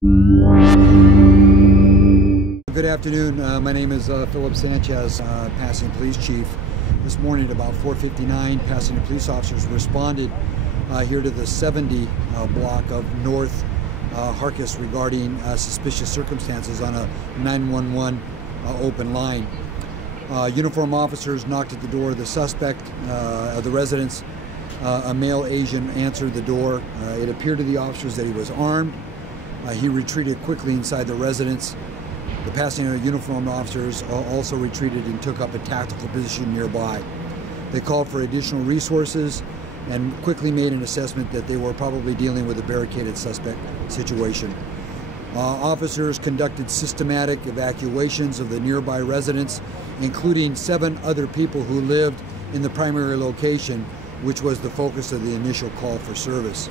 Good afternoon. My name is Philip Sanchez, Pasadena Police Chief. This morning at about 4:59, Pasadena police officers responded here to the 70 block of North Harkis regarding suspicious circumstances on a 911 open line. Uniformed officers knocked at the door of the suspect, of the residence. A male Asian answered the door. It appeared to the officers that he was armed. He retreated quickly inside the residence. The Pasadena uniformed officers also retreated and took up a tactical position nearby. They called for additional resources and quickly made an assessment that they were probably dealing with a barricaded suspect situation. Officers conducted systematic evacuations of the nearby residents, including 7 other people who lived in the primary location, which was the focus of the initial call for service.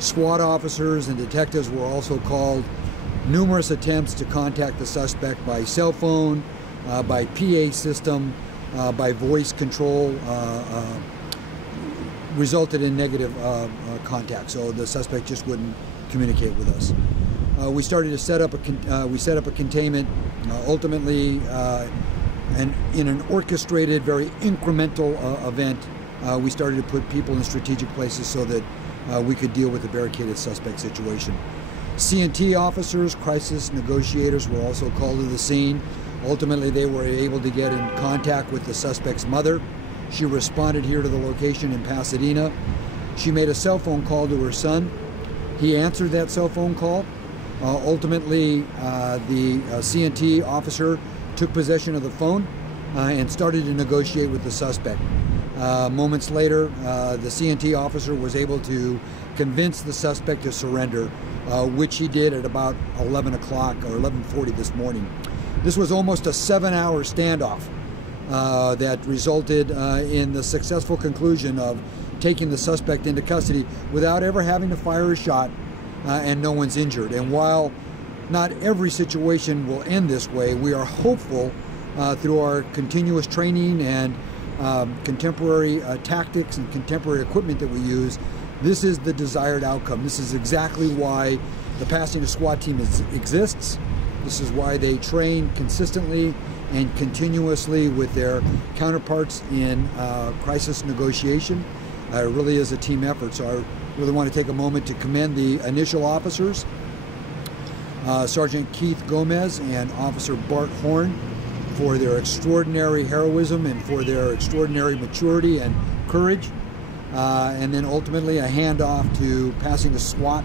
SWAT officers and detectives were also called. Numerous attempts to contact the suspect by cell phone, by PA system, by voice control resulted in negative contact. So the suspect just wouldn't communicate with us. We started to set up a containment. Ultimately, in an orchestrated, very incremental event, we started to put people in strategic places so that we could deal with the barricaded suspect situation. C&T officers, crisis negotiators, were also called to the scene. Ultimately, they were able to get in contact with the suspect's mother. She responded here to the location in Pasadena. She made a cell phone call to her son. He answered that cell phone call. Ultimately, the C&T officer took possession of the phone and started to negotiate with the suspect. Moments later, the C&T officer was able to convince the suspect to surrender, which he did at about 11 o'clock or 11:40 this morning. This was almost a 7-hour standoff that resulted in the successful conclusion of taking the suspect into custody without ever having to fire a shot, and no one's injured. And while not every situation will end this way, we are hopeful through our continuous training and contemporary tactics and contemporary equipment that we use. This is the desired outcome. This is exactly why the Pasadena SWAT team exists. This is why they train consistently and continuously with their counterparts in crisis negotiation. It really is a team effort. So I really want to take a moment to commend the initial officers, Sergeant Keith Gomez and Officer Bart Horn, for their extraordinary heroism and for their extraordinary maturity and courage. And then ultimately a handoff to Pasadena SWAT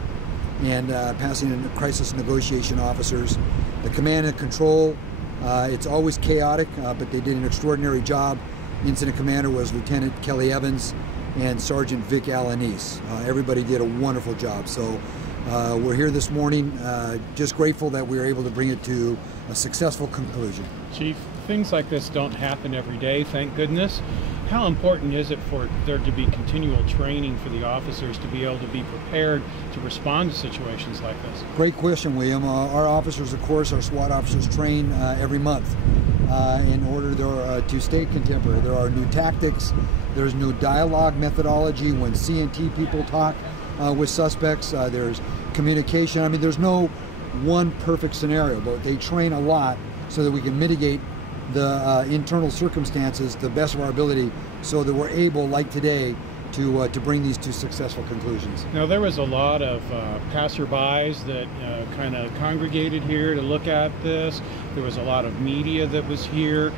and Pasadena crisis negotiation officers. The command and control, it's always chaotic, but they did an extraordinary job. Incident commander was Lieutenant Kelly Evans and Sergeant Vic Alanis. Everybody did a wonderful job. So we're here this morning, just grateful that we were able to bring it to a successful conclusion. Chief, things like this don't happen every day, thank goodness. How important is it for there to be continual training for the officers to be able to be prepared to respond to situations like this? Great question, William. Our officers, of course, our SWAT officers train every month in order to stay contemporary. There are new tactics, there's new dialogue methodology when C&T people talk with suspects, there's communication. I mean, there's no one perfect scenario, but they train a lot so that we can mitigate the internal circumstances to the best of our ability so that we're able, like today, to bring these to successful conclusions. Now, there was a lot of passerbys that kind of congregated here to look at this. There was a lot of media that was here.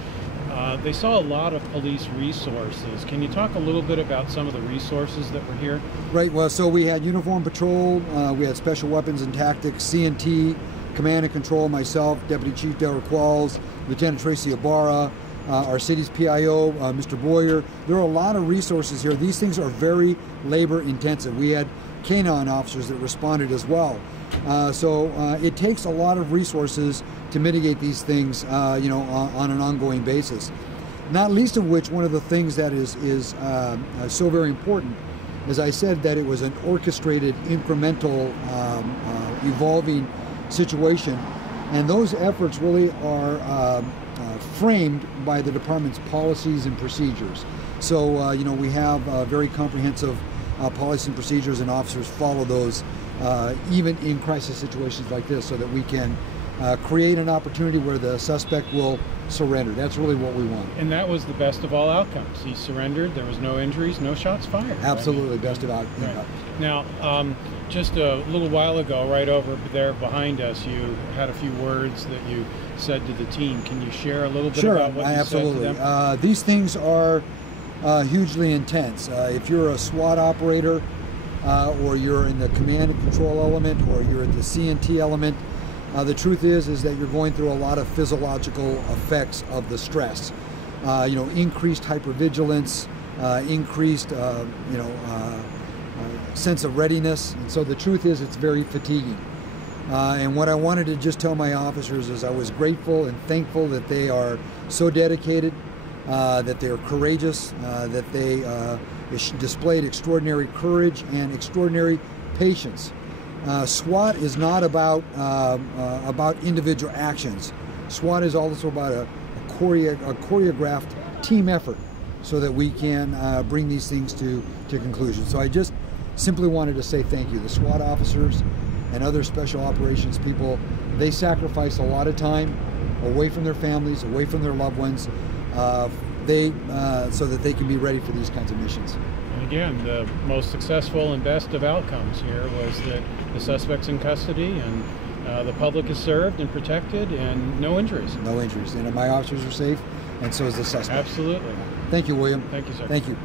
They saw a lot of police resources. Can you talk a little bit about some of the resources that were here? Right. Well, so we had uniform patrol, we had special weapons and tactics, C&T, command and control, myself, Deputy Chief Delra Qualls, Lieutenant Tracy Ibarra, our city's PIO, Mr. Boyer. There are a lot of resources here. These things are very labor intensive. We had canine officers that responded as well. So it takes a lot of resources to mitigate these things, you know, on an ongoing basis. Not least of which, one of the things that is so very important, as I said, that it was an orchestrated, incremental, evolving situation, and those efforts really are framed by the department's policies and procedures. So, you know, we have very comprehensive policies and procedures, and officers follow those even in crisis situations like this, so that we can create an opportunity where the suspect will surrender. That's really what we want. And that was the best of all outcomes. He surrendered. There was no injuries, no shots fired. Absolutely, best of outcomes. Right. Now, just a little while ago, right over there behind us, you had a few words that you said to the team. Can you share a little bit about what you said to them? These things are hugely intense. If you're a SWAT operator, or you're in the command and control element, or you're at the CNT element, the truth is that you're going through a lot of physiological effects of the stress. Increased hypervigilance, increased, sense of readiness. And so the truth is, it's very fatiguing. And what I wanted to just tell my officers is I was grateful and thankful that they are so dedicated, that they are courageous, that they displayed extraordinary courage and extraordinary patience. SWAT is not about individual actions. SWAT is also about a choreographed team effort, so that we can bring these things to conclusion. So I just simply wanted to say thank you. The SWAT officers and other special operations people, they sacrifice a lot of time away from their families, away from their loved ones, so that they can be ready for these kinds of missions. And again, the most successful and best of outcomes here was that the suspect's in custody, and the public is served and protected, and no injuries. No injuries. And my officers are safe, and so is the suspect. Absolutely. Thank you, William. Thank you, sir. Thank you.